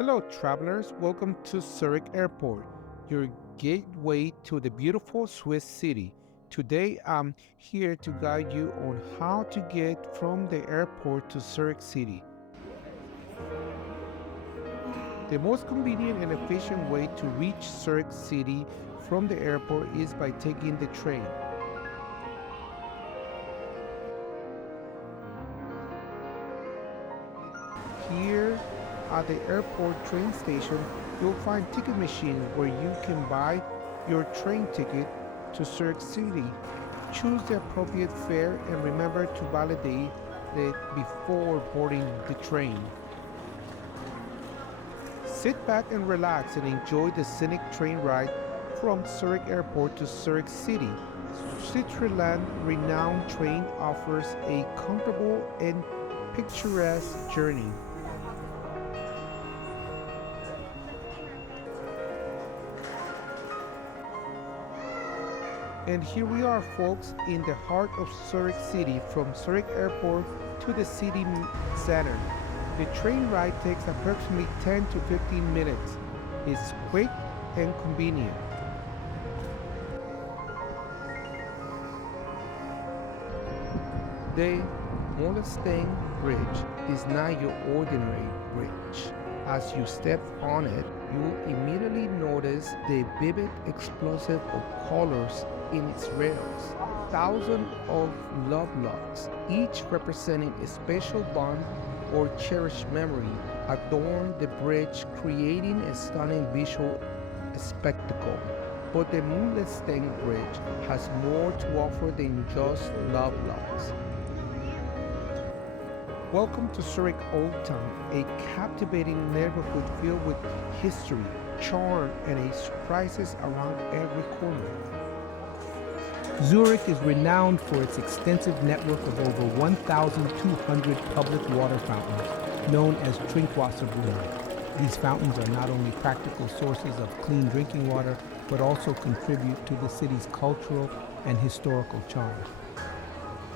Hello, travelers. Welcome to Zurich Airport, your gateway to the beautiful Swiss city. Today, I'm here to guide you on how to get from the airport to Zurich City. The most convenient and efficient way to reach Zurich City from the airport is by taking the train. Here at the airport train station, you'll find ticket machines where you can buy your train ticket to Zurich City. Choose the appropriate fare and remember to validate it before boarding the train. Sit back and relax and enjoy the scenic train ride from Zurich Airport to Zurich City. Switzerland's renowned train offers a comfortable and picturesque journey. And here we are, folks, in the heart of Zurich City, from Zurich Airport to the city center. The train ride takes approximately 10 to 15 minutes. It's quick and convenient. The Molestein Bridge is not your ordinary bridge. As you step on it, you'll immediately notice the vivid explosion of colors in its rails. Thousands of love locks, each representing a special bond or cherished memory, adorn the bridge, creating a stunning visual spectacle. But the Molestein Bridge has more to offer than just love locks. Welcome to Zurich Old Town, a captivating neighborhood filled with history, charm, and surprises around every corner. Zurich is renowned for its extensive network of over 1,200 public water fountains, known as Trinkwasserbrunnen. These fountains are not only practical sources of clean drinking water, but also contribute to the city's cultural and historical charm.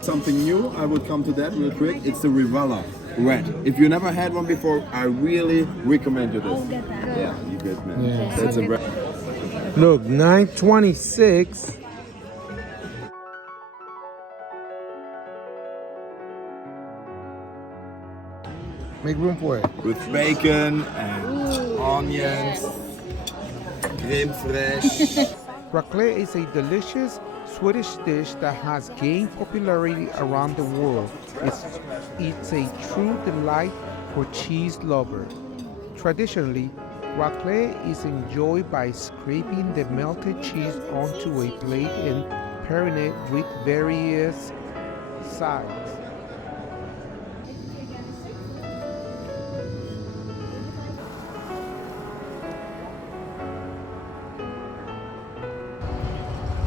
Something new, I would come to that real quick. It's the Rivella Red. If you never had one before, I really recommend you this. I'll get that. Yeah, you good, man. Yeah. That's a red. Look, 926. Make room for it. With bacon and onions, creme fraiche. Raclette is a delicious Swedish dish that has gained popularity around the world. It's a true delight for cheese lovers. Traditionally, raclette is enjoyed by scraping the melted cheese onto a plate and pairing it with various sides.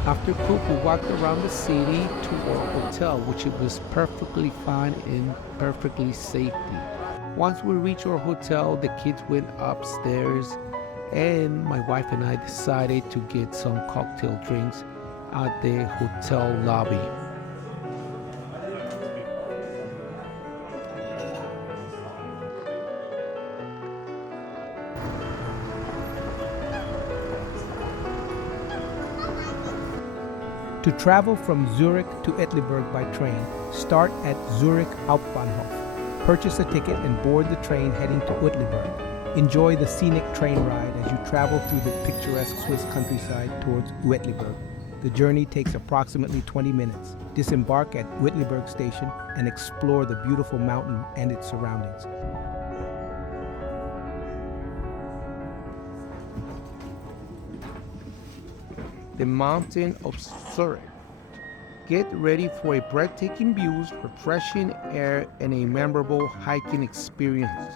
After cook, we walked around the city to our hotel, which it was perfectly fine and perfectly safety. Once we reached our hotel, the kids went upstairs and my wife and I decided to get some cocktail drinks at the hotel lobby. To travel from Zurich to Uetliberg by train, start at Zurich Hauptbahnhof. Purchase a ticket and board the train heading to Uetliberg. Enjoy the scenic train ride as you travel through the picturesque Swiss countryside towards Uetliberg. The journey takes approximately 20 minutes. Disembark at Uetliberg station and explore the beautiful mountain and its surroundings. The mountain of Zurich. Get ready for a breathtaking views, refreshing air, and a memorable hiking experience.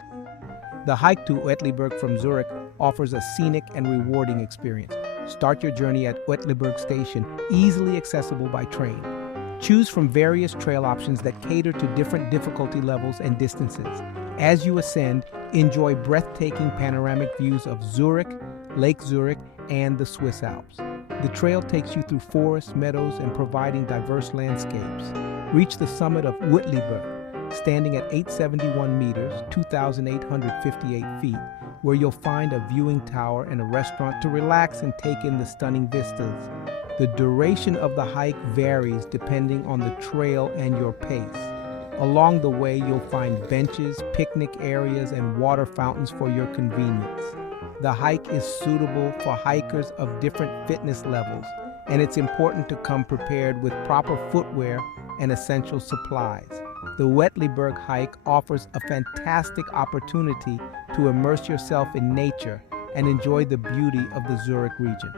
The hike to Uetliberg from Zurich offers a scenic and rewarding experience. Start your journey at Uetliberg station, easily accessible by train. Choose from various trail options that cater to different difficulty levels and distances. As you ascend, enjoy breathtaking panoramic views of Zurich, Lake Zurich, and the Swiss Alps. The trail takes you through forests, meadows, and providing diverse landscapes. Reach the summit of Uetliberg, standing at 871 meters, 2,858 feet, where you'll find a viewing tower and a restaurant to relax and take in the stunning vistas. The duration of the hike varies depending on the trail and your pace. Along the way, you'll find benches, picnic areas, and water fountains for your convenience. The hike is suitable for hikers of different fitness levels, and it's important to come prepared with proper footwear and essential supplies. The Uetliberg hike offers a fantastic opportunity to immerse yourself in nature and enjoy the beauty of the Zurich region.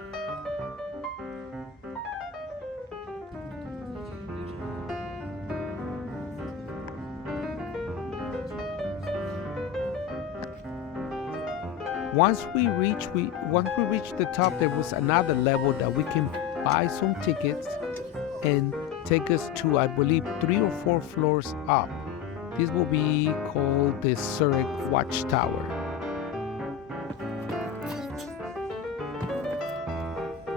Once we reach the top, there was another level that we can buy some tickets and take us to, I believe, 3 or 4 floors up. This will be called the Zurich Watchtower.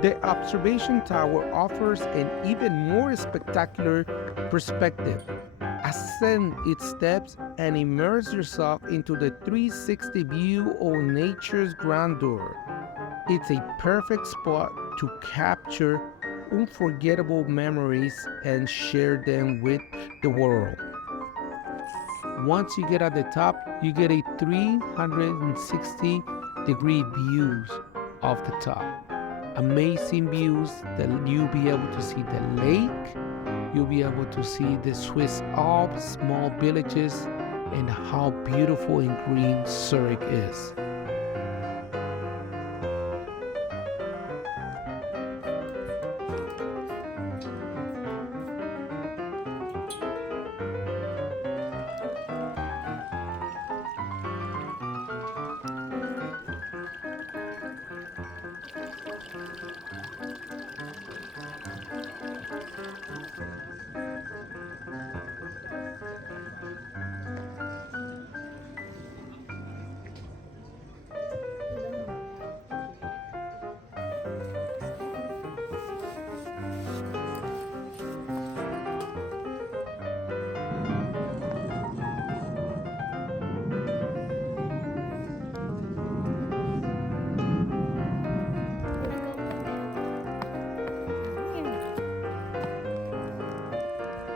The observation tower offers an even more spectacular perspective. Ascend its steps and immerse yourself into the 360 view of nature's grandeur. It's a perfect spot to capture unforgettable memories and share them with the world. Once you get at the top, you get a 360-degree views of the top. Amazing views that you'll be able to see the lake, you'll be able to see the Swiss Alps, small villages, and how beautiful and green Zurich is.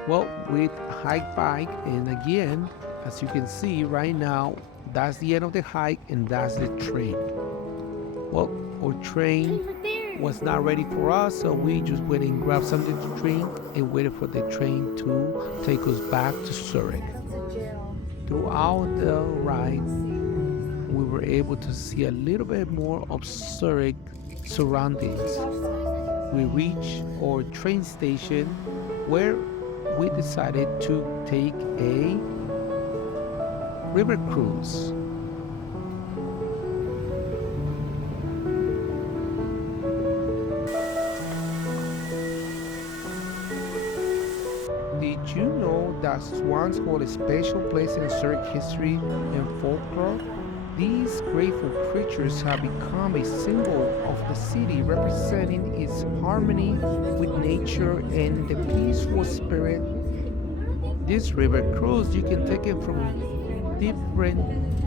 Well, with hike bike, and again, as you can see right now, that's the end of the hike and that's the train. Well, our train was not ready for us, so we just went and grabbed something to drink and waited for the train to take us back to Zurich. Throughout the ride, we were able to see a little bit more of Zurich surroundings. We reached our train station where we decided to take a river cruise. Did you know that swans hold a special place in Zurich history and folklore? These grateful creatures have become a symbol of the city, representing its harmony with nature and the peaceful spirit. This river cruise, you can take it from different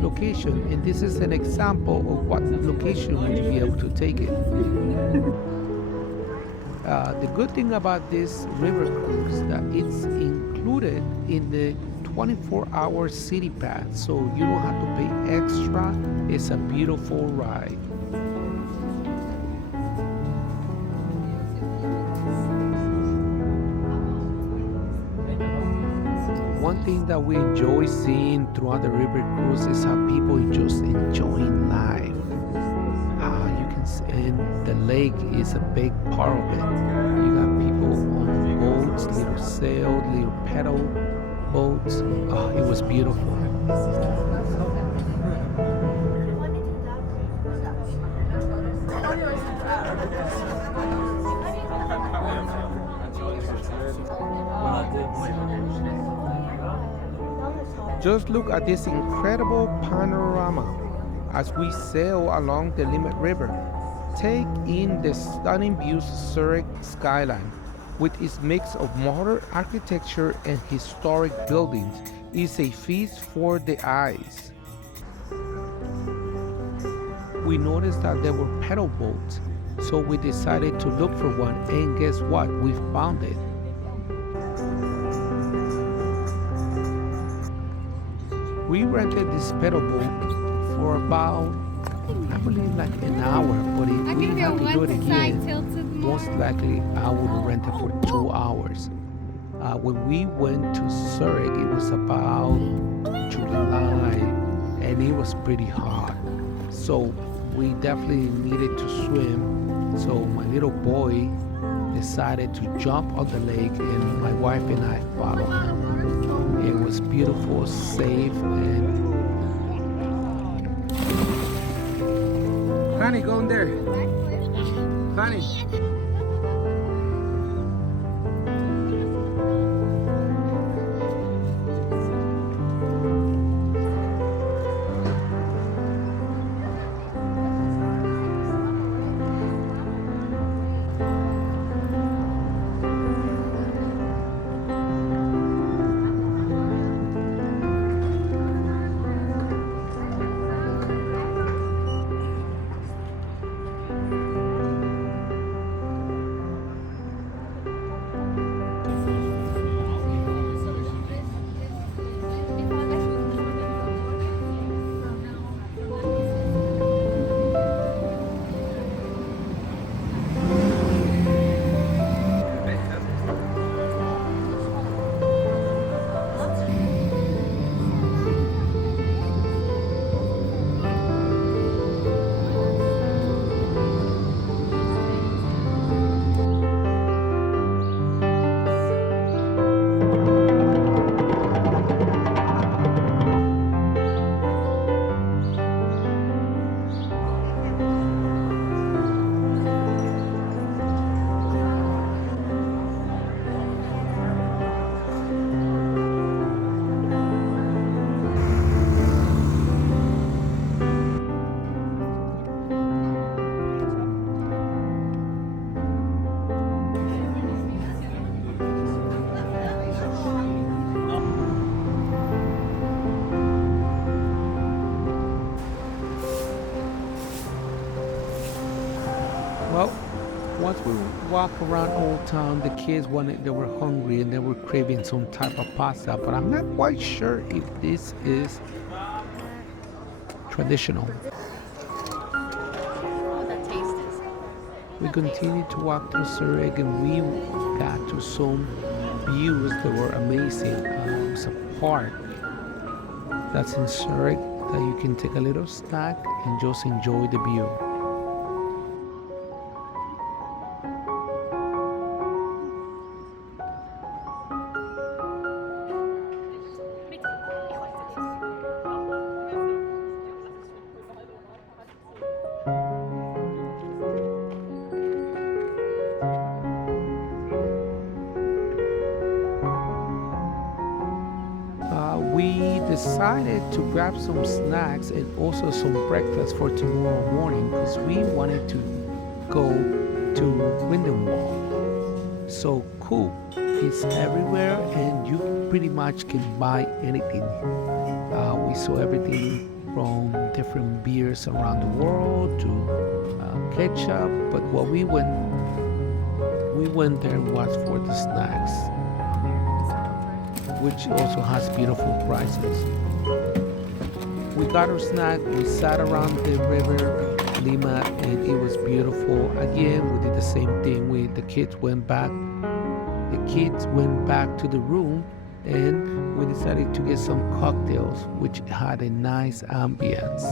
locations, and this is an example of what location would you be able to take it. The good thing about this river cruise that it's included in the 24-hour city pass, so you don't have to pay extra. It's a beautiful ride. One thing that we enjoy seeing throughout the river cruise is how people are just enjoying life. You can see, and the lake is a big part of it. You got people on boats, little sail, little pedal boats. It was beautiful. Just look at this incredible panorama as we sail along the Limmat River. Take in the stunning views of Zurich skyline. With its mix of modern architecture and historic buildings, is a feast for the eyes. we noticed that there were pedal boats, so we decided to look for one, and guess what? We found it. We rented this pedal boat for about, I believe, like an hour, but if we had to do it again, most likely I would rent it for 2 hours. When we went to Zurich, it was about July, and it was pretty hot. So we definitely needed to swim. So my little boy decided to jump on the lake, and my wife and I followed him. It was beautiful, safe, and honey, go in there. Honey. Well, once we walk around Old Town, the kids they were hungry and they were craving some type of pasta, but I'm not quite sure if this is traditional. We continued to walk through Zurich, and we got to some views that were amazing. It's a park that's in Zurich that you can take a little snack and just enjoy the view. We decided to grab some snacks and also some breakfast for tomorrow morning because we wanted to go to Wall. So cool. It's everywhere and you pretty much can buy anything. We saw everything from different beers around the world to ketchup, but what we went there was for the snacks, which also has beautiful prices. We got our snack, we sat around the river, Limmat, and it was beautiful. Again, we did the same thing. The kids went back to the room, and we decided to get some cocktails, which had a nice ambience.